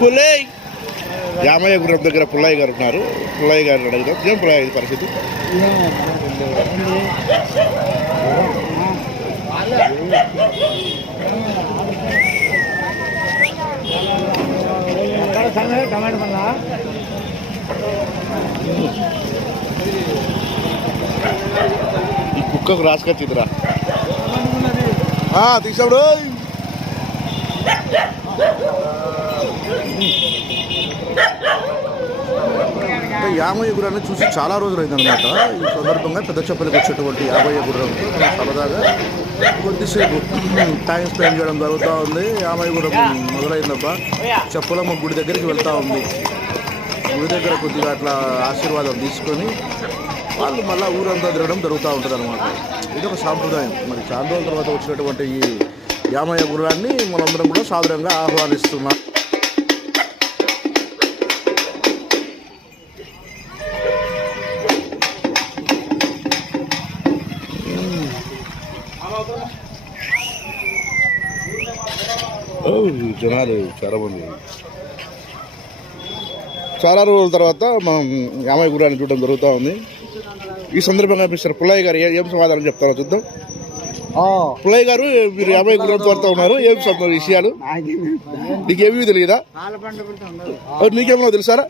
పుల్లయ్య యామయ్య గురం దగ్గర పుల్లయ్య గారు ఉన్నారు. పుల్లయ్య గారిని అడుగుదాం. ఏం పుల్లయ్య ఇది పరిస్థితి? ఈ కుక్కకు రాసుకొచ్చిందిరా. తీసాడు. యామయ్య గుర్రాన్ని చూసి చాలా రోజులు అయిందనమాట. ఈ సందర్భంగా పెద్దచప్పలికి వచ్చేటువంటి యామయ్య గుర్రంతో మనం సరదాగా కొద్దిసేపు టైం స్పెండ్ చేయడం జరుగుతూ ఉంది. యామయ్య గుర్రం మొదలైందబ్బా. చెప్పలమ్మ గుడి దగ్గరికి వెళ్తూ ఉంది. గుడి దగ్గర కొద్దిగా అట్లా ఆశీర్వాదం తీసుకొని వాళ్ళు మళ్ళీ ఊరంతా తిరగడం జరుగుతూ ఉంటుంది అనమాట. ఇది ఒక సాంప్రదాయం. మరి చాలా రోజుల తర్వాత వచ్చినటువంటి ఈ యామయ్య గుర్రాన్ని మనందరం కూడా సాదరంగా ఆహ్వానిస్తున్నాం. జనాలు చాలా మంది. చాలా రోజుల తర్వాత మనం యామయ్య గుర్రాన్ని చూడడం జరుగుతూ ఉంది. ఈ సందర్భంగా మిస్టర్ పుల్లయ్య గారు ఏం సమాధానం చెప్తారో చూద్దాం. పుల్లయ్య గారు, మీరు యామయ్య గుర్రం తోడుతూ ఉన్నారు. ఏం చెప్తున్నారు విషయాలు? నీకేమీ తెలియదా? నీకేమో తెలుసారా?